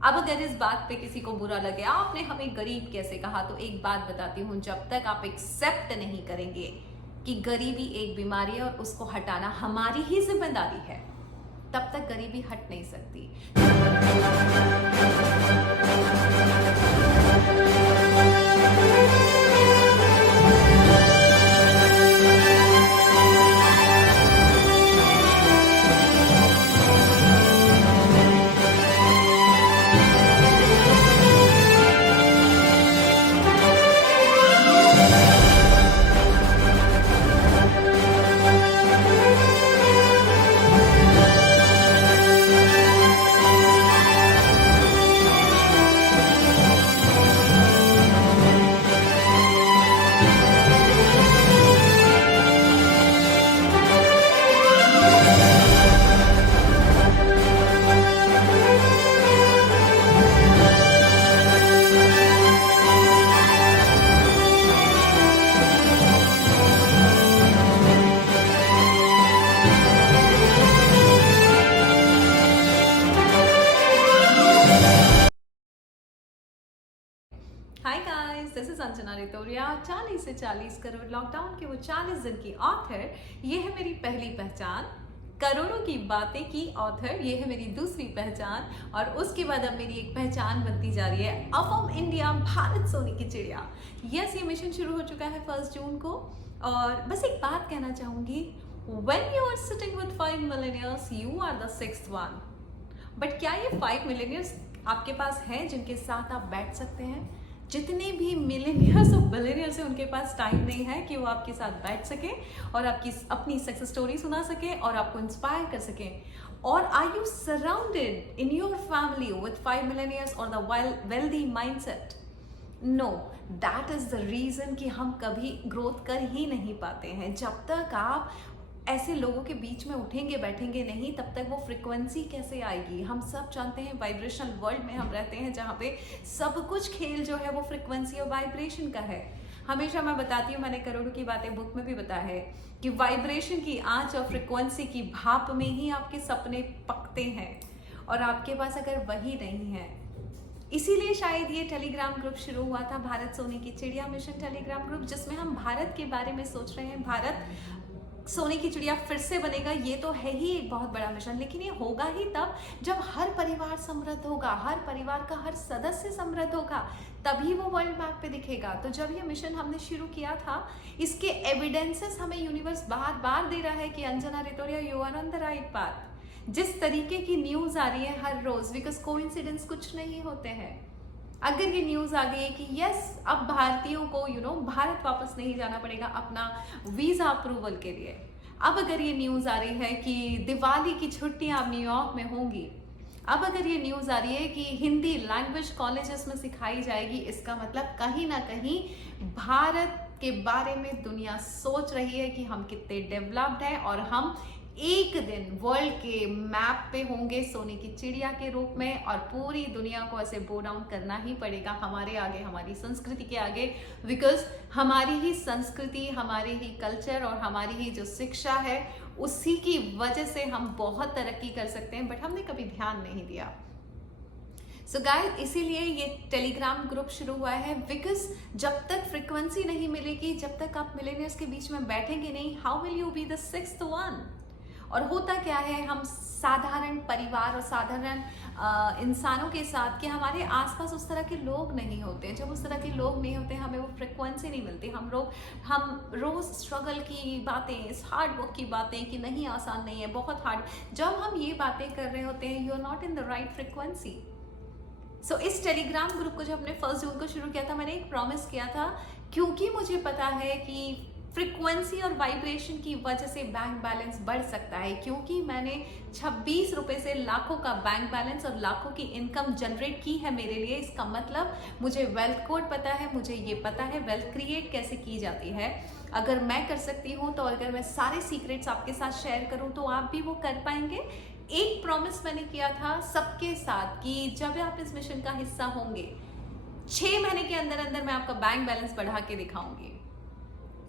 अब अगर इस बात पे किसी को बुरा लगे आपने हमें गरीब कैसे कहा, तो एक बात बताती हूँ, जब तक आप एक्सेप्ट नहीं करेंगे कि गरीबी एक बीमारी है और उसको हटाना हमारी ही जिम्मेदारी है, तब तक गरीबी हट नहीं सकती। Hi guys, this is Anjana Ritoria. 40 से 40 करोड़ लॉकडाउन के वो 40 दिन की ऑथर। ये है मेरी पहली पहचान। करोड़ों की बातें की ऑथर, ये है मेरी दूसरी पहचान। और उसके बाद अब मेरी एक पहचान बनती जा रही है, अफम इंडिया, भारत सोने की चिड़िया। यस, ये मिशन शुरू हो चुका है 1 जून को। और बस एक बात कहना चाहूंगी, when you are sitting with 5 millionaires you are the 6th one. But क्या ये 5 मिलियनियर्स आपके पास हैं जिनके साथ आप बैठ सकते हैं? जितने भी मिलेनियर्स और बिलियनियर्स हैं उनके पास टाइम नहीं है कि वो आपके साथ बैठ सके और आपकी अपनी सक्सेस स्टोरी सुना सके और आपको इंस्पायर कर सके। और are you surrounded in your family with 5 millionaires और the wealthy mindset? No, that is the reason कि हम कभी ग्रोथ कर ही नहीं पाते हैं। जब तक आप ऐसे लोगों के बीच में उठेंगे बैठेंगे नहीं, तब तक वो फ्रिक्वेंसी कैसे आएगी? हम सब जानते हैं वाइब्रेशनल वर्ल्ड में हम रहते हैं, जहाँ पे सब कुछ खेल जो है वो फ्रिक्वेंसी और वाइब्रेशन का है। हमेशा मैं बताती हूँ, मैंने करोड़ों की बातें बुक में भी बताया है कि वाइब्रेशन की आंच और फ्रिक्वेंसी की भाप में ही आपके सपने पकते हैं, और आपके पास अगर वही नहीं है, इसीलिए शायद ये टेलीग्राम ग्रुप शुरू हुआ था, भारत सोने की चिड़िया मिशन टेलीग्राम ग्रुप, जिसमें हम भारत के बारे में सोच रहे हैं। भारत सोने की चिड़िया फिर से बनेगा, ये तो है ही एक बहुत बड़ा मिशन, लेकिन ये होगा ही तब जब हर परिवार समृद्ध होगा, हर परिवार का हर सदस्य समृद्ध होगा, तभी वो वर्ल्ड मैप पे दिखेगा। तो जब ये मिशन हमने शुरू किया था, इसके एविडेंसेस हमें यूनिवर्स बार बार दे रहा है कि Anjana Ritoria, you are on the right path. जिस तरीके की न्यूज आ रही है हर रोज, बिकॉज कोइंसिडेंस कुछ नहीं होते हैं। अगर ये न्यूज आ गई है कि यस, अब भारतीयों को भारत वापस नहीं जाना पड़ेगा अपना वीजा अप्रूवल के लिए। अब अगर ये न्यूज आ रही है कि दिवाली की छुट्टियां अब न्यूयॉर्क में होंगी, अब अगर ये न्यूज आ रही है कि हिंदी लैंग्वेज कॉलेजेस में सिखाई जाएगी, इसका मतलब कहीं ना कहीं भारत के बारे में दुनिया सोच रही है कि हम कितने डेवलप्ड हैं और हम एक दिन वर्ल्ड के मैप पे होंगे सोने की चिड़िया के रूप में, और पूरी दुनिया को ऐसे बो डाउन करना ही पड़ेगा हमारे आगे, हमारी संस्कृति के आगे। बिकॉज हमारी ही संस्कृति, हमारी ही कल्चर और हमारी ही जो शिक्षा है, उसी की वजह से हम बहुत तरक्की कर सकते हैं, बट हमने कभी ध्यान नहीं दिया। सो गाइस, इसीलिए ये टेलीग्राम ग्रुप शुरू हुआ है, बिकॉज जब तक फ्रिक्वेंसी नहीं मिलेगी, जब तक आप मिलेनियर्स के बीच में बैठेंगे नहीं, how will you be the 6th one? और होता क्या है, हम साधारण परिवार और साधारण इंसानों के साथ, कि हमारे आसपास उस तरह के लोग नहीं होते। जब उस तरह के लोग नहीं होते, हमें वो फ्रिक्वेंसी नहीं मिलती। हम रोज स्ट्रगल की बातें, इस हार्ड वर्क की बातें कि नहीं, आसान नहीं है, बहुत हार्ड, जब हम ये बातें कर रहे होते हैं, you are not in the right frequency. So इस टेलीग्राम ग्रुप को जब हमने 1 जून को शुरू किया था, मैंने एक प्रॉमिस किया था, क्योंकि मुझे पता है कि फ्रिक्वेंसी और वाइब्रेशन की वजह से बैंक बैलेंस बढ़ सकता है, क्योंकि मैंने 26 रुपए से लाखों का बैंक बैलेंस और लाखों की इनकम जनरेट की है मेरे लिए। इसका मतलब मुझे वेल्थ कोड पता है, मुझे ये पता है वेल्थ क्रिएट कैसे की जाती है। अगर मैं कर सकती हूँ, तो अगर मैं सारे सीक्रेट्स आपके साथ शेयर करूँ, तो आप भी वो कर पाएंगे। एक प्रॉमिस मैंने किया था सबके साथ कि जब आप इस मिशन का हिस्सा होंगे, 6 महीने के अंदर अंदर मैं आपका बैंक बैलेंस बढ़ा के दिखाऊंगी।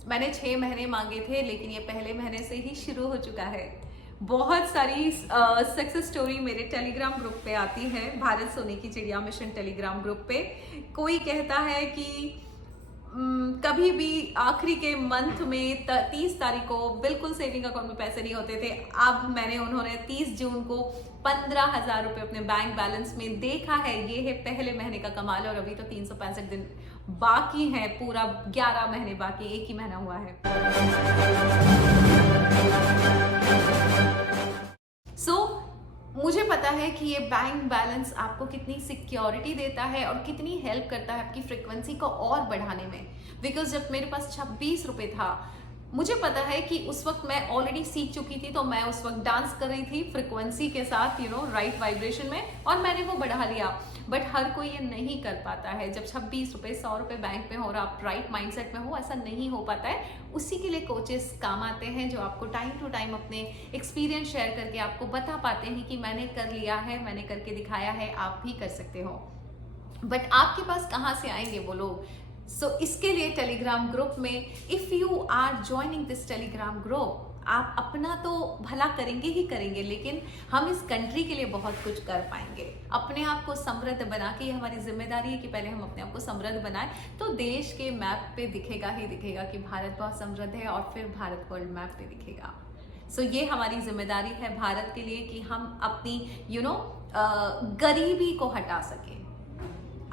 मैंने 6 महीने मांगे थे, लेकिन ये पहले महीने से ही शुरू हो चुका है। बहुत सारी सक्सेस स्टोरी मेरे टेलीग्राम ग्रुप पे आती है, भारत सोने की चिड़िया मिशन टेलीग्राम ग्रुप पे। कोई कहता है कि कभी भी आखिरी के मंथ में 30 तारीख को बिल्कुल सेविंग अकाउंट में पैसे नहीं होते थे। अब उन्होंने 30 जून को 15,000 रुपए अपने बैंक बैलेंस में देखा है। ये है पहले महीने का कमाल, और अभी तो 365 दिन बाकी है, पूरा 11 महीने बाकी, एक ही महीना हुआ है। मुझे पता है कि ये बैंक बैलेंस आपको कितनी सिक्योरिटी देता है और कितनी हेल्प करता है आपकी फ्रीक्वेंसी को और बढ़ाने में। बिकॉज जब मेरे पास 26 रुपए था, मुझे पता है कि उस वक्त मैं ऑलरेडी सीख चुकी थी, तो मैं उस वक्त डांस कर रही थी फ्रीक्वेंसी के साथ, राइट वाइब्रेशन में, और मैंने वो बढ़ा लिया। बट हर कोई ये नहीं कर पाता है। जब 26 रुपए 100 रुपए बैंक में हो और आप राइट माइंडसेट में हो, ऐसा नहीं हो पाता है। उसी के लिए कोचेस काम आते हैं, जो आपको टाइम टू टाइम अपने एक्सपीरियंस शेयर करके आपको बता पाते हैं कि मैंने कर लिया है, मैंने करके दिखाया है, आप भी कर सकते हो। बट आपके पास कहाँ से आएंगे वो लोग? इसके लिए टेलीग्राम ग्रुप में, if you are joining this Telegram group, आप अपना तो भला करेंगे ही करेंगे, लेकिन हम इस कंट्री के लिए बहुत कुछ कर पाएंगे। अपने आप को समृद्ध बना के, ये हमारी जिम्मेदारी है कि पहले हम अपने आप को समृद्ध बनाएं, तो देश के मैप पे दिखेगा ही दिखेगा कि भारत बहुत समृद्ध है, और फिर भारत वर्ल्ड मैप पे दिखेगा। ये हमारी जिम्मेदारी है भारत के लिए कि हम अपनी गरीबी को हटा सकें।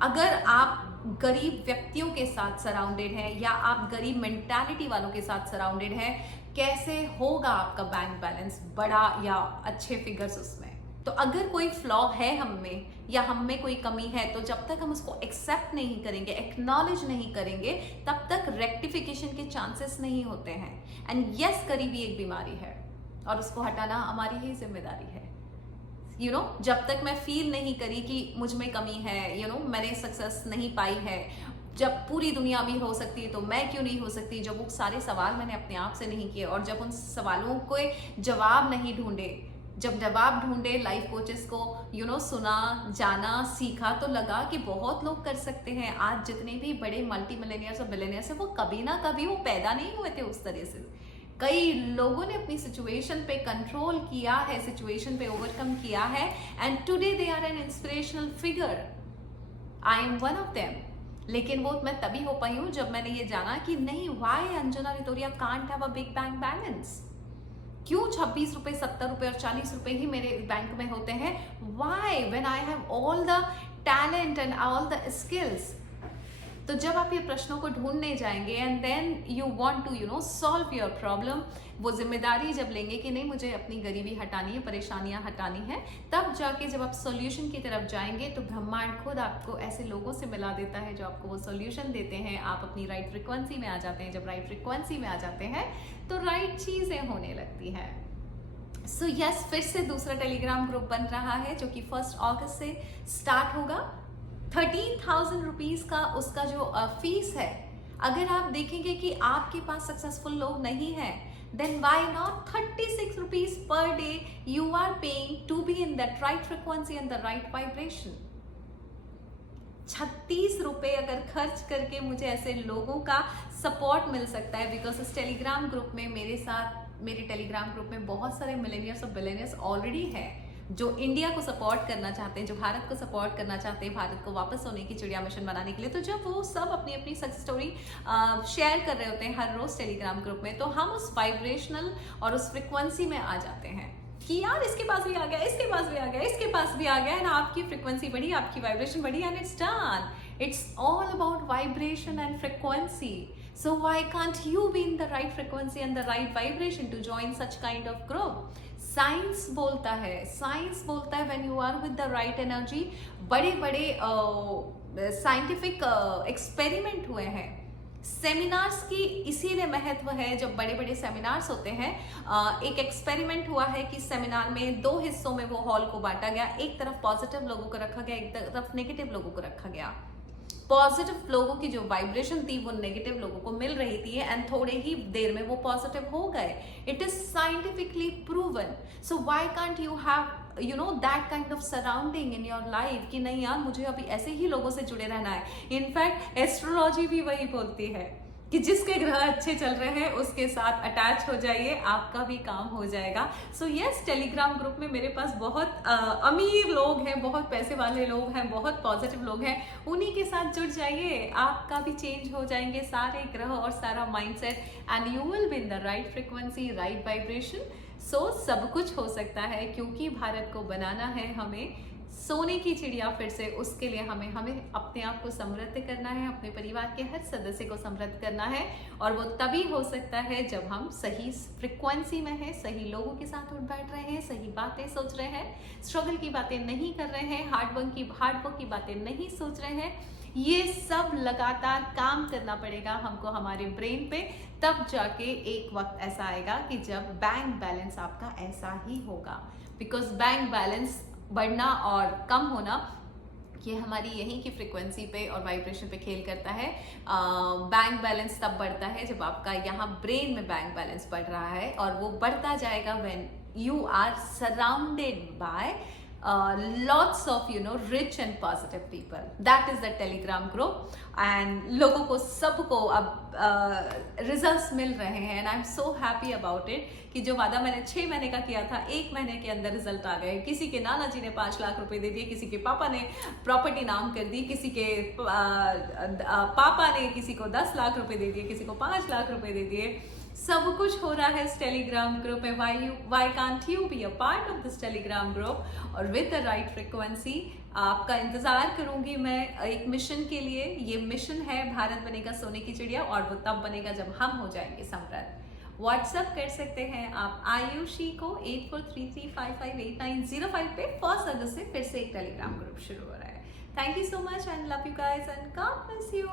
अगर आप गरीब व्यक्तियों के साथ सराउंडेड हैं, या आप गरीब मेंटालिटी वालों के साथ सराउंडेड हैं, कैसे होगा आपका बैंक बैलेंस बड़ा या अच्छे फिगर्स उसमें? तो अगर कोई फ्लॉ है हम में, या हम में कोई कमी है, तो जब तक हम उसको एक्सेप्ट नहीं करेंगे, एक्नॉलेज नहीं करेंगे, तब तक रेक्टिफिकेशन के चांसेस नहीं होते हैं। एंड यस, गरीबी एक बीमारी है, और उसको हटाना हमारी ही जिम्मेदारी है। जब तक मैं फील नहीं करी कि मुझ में कमी है, मैंने सक्सेस नहीं पाई है, जब पूरी दुनिया भी हो सकती है तो मैं क्यों नहीं हो सकती, जब वो सारे सवाल मैंने अपने आप से नहीं किए, और जब उन सवालों को जवाब नहीं ढूंढे, जब जवाब ढूंढे लाइफ कोचेस को सुना, जाना, सीखा, तो लगा कि बहुत लोग कर सकते हैं। आज जितने भी बड़े मल्टी मिलियनियर्स और बिलियनियर्स हैं, वो कभी ना कभी वो पैदा नहीं हुए थे उस तरह से। कई लोगों ने अपनी सिचुएशन पे कंट्रोल किया है, सिचुएशन पे ओवरकम किया है, and today they are an inspirational figure. I am one of them. लेकिन वो मैं तभी हो पाई हूँ जब मैंने ये जाना कि नहीं, why Anjana Ritoria can't have a big bank balance. क्यों 26 रुपए, 70 रुपए और 40 रुपए ही मेरे बैंक में होते हैं? Why when I have all the talent and all the skills? तो जब आप ये प्रश्नों को ढूंढने जाएंगे, and then you want to solve your problem, वो जिम्मेदारी जब लेंगे कि नहीं, मुझे अपनी गरीबी हटानी है, परेशानियां हटानी है, तब जाके जब आप सॉल्यूशन की तरफ जाएंगे, तो ब्रह्मांड खुद आपको ऐसे लोगों से मिला देता है जो आपको वो सॉल्यूशन देते हैं। आप अपनी राइट फ्रिक्वेंसी में आ जाते हैं। जब राइट फ्रिक्वेंसी में आ जाते हैं, तो राइट चीजें होने लगती हैं। यस, फिर से दूसरा टेलीग्राम ग्रुप बन रहा है, जो कि 1 अगस्त से स्टार्ट होगा। 13,000 रुपीज का उसका जो फीस है। अगर आप देखेंगे कि आपके पास सक्सेसफुल लोग नहीं हैं, then why not 36 rupees per day you are paying to be in that right frequency and the right vibration? 36 रुपए अगर खर्च करके मुझे ऐसे लोगों का सपोर्ट मिल सकता है, बिकॉज इस टेलीग्राम ग्रुप में मेरे साथ, मेरे टेलीग्राम ग्रुप में बहुत सारे मिलेनियर्स और बिलियनियर्स ऑलरेडी हैं, जो इंडिया को सपोर्ट करना चाहते हैं, जो भारत को सपोर्ट करना चाहते हैं, भारत को वापस सोने की चिड़िया मिशन बनाने के लिए। तो जब वो सब अपनी अपनी सक्सेस स्टोरी शेयर कर रहे होते हैं हर रोज टेलीग्राम ग्रुप में, तो हम उस वाइब्रेशनल और उस फ्रिक्वेंसी में आ जाते हैं कि यार इसके पास भी आ गया, इसके पास भी आ गया, इसके पास भी आ गया, एंड आपकी फ्रिक्वेंसी बढ़ी, आपकी वाइब्रेशन बढ़ी, and it's done. It's all about vibration and frequency. So why can't you be in the right frequency and the right vibration to join such kind of group? Science बोलता है, science बोलता है when you are with the right energy। बड़े बड़े scientific experiment हुए हैं। Seminars की इसीलिए महत्व है। जब बड़े बड़े सेमिनार्स होते हैं, एक एक्सपेरिमेंट हुआ है कि सेमिनार में 2 हिस्सों में वो हॉल को बांटा गया। एक तरफ पॉजिटिव लोगों को रखा गया, एक तरफ नेगेटिव लोगों को रखा गया। पॉजिटिव लोगों की जो वाइब्रेशन थी वो नेगेटिव लोगों को मिल रही थी, एंड थोड़े ही देर में वो पॉजिटिव हो गए। It is scientifically proven. So why can't you have that kind of surrounding in your life कि नहीं यार, मुझे अभी ऐसे ही लोगों से जुड़े रहना है। इनफैक्ट एस्ट्रोलॉजी भी वही बोलती है। कि जिसके ग्रह अच्छे चल रहे हैं उसके साथ अटैच हो जाइए, आपका भी काम हो जाएगा। सो यस, टेलीग्राम ग्रुप में मेरे पास बहुत अमीर लोग हैं, बहुत पैसे वाले लोग हैं, बहुत पॉजिटिव लोग हैं, उन्हीं के साथ जुड़ जाइए, आपका भी चेंज हो जाएंगे सारे ग्रह और सारा mindset, and you will be in the right frequency, right vibration. So सब कुछ हो सकता है, क्योंकि भारत को बनाना है हमें सोने की चिड़िया फिर से, उसके लिए हमें अपने आप को समृद्ध करना है, अपने परिवार के हर सदस्य को समृद्ध करना है, और वो तभी हो सकता है जब हम सही फ्रिक्वेंसी में हैं, सही लोगों के साथ उठ बैठ रहे हैं, सही बातें सोच रहे हैं, स्ट्रगल की बातें नहीं कर रहे हैं, हार्डवर्क की बातें नहीं सोच रहे हैं। ये सब लगातार काम करना पड़ेगा हमको हमारे ब्रेन पे, तब जाके एक वक्त ऐसा आएगा कि जब बैंक बैलेंस आपका ऐसा ही होगा। बिकॉज बैंक बैलेंस बढ़ना और कम होना ये हमारी यहीं की फ्रिक्वेंसी पे और वाइब्रेशन पे खेल करता है। बैंक बैलेंस तब बढ़ता है जब आपका यहाँ ब्रेन में बैंक बैलेंस बढ़ रहा है, और वो बढ़ता जाएगा when you are surrounded by lots of rich and positive people. That is the Telegram group, and लोगों को सबको अब रिजल्ट्स मिल रहे हैं, and I'm so happy about it कि जो वादा मैंने 6 महीने का किया था, 1 महीने के अंदर रिजल्ट आ गए। किसी के नाना जी ने 5 लाख रुपए दे दिए, किसी के पापा ने प्रॉपर्टी नाम कर दी, किसी के पापा ने किसी को 10 लाख रुपए दे दिए, किसी को 5 लाख रुपए दे दिए। सब कुछ हो रहा है इस टेलीग्राम ग्रुप में। Why can't you be a part of this Telegram group, और विद द राइट फ्रिक्वेंसी। आपका इंतजार करूंगी मैं एक मिशन के लिए। ये मिशन है भारत बनेगा सोने की चिड़िया, और वो तब बनेगा जब हम हो जाएंगे समृद्ध। व्हाट्सएप कर सकते हैं आप आयुषी को 8433558905 पे। 1 अगस्त से फिर से एक टेलीग्राम ग्रुप शुरू हो रहा है। Thank you so much and love you guys and God bless you.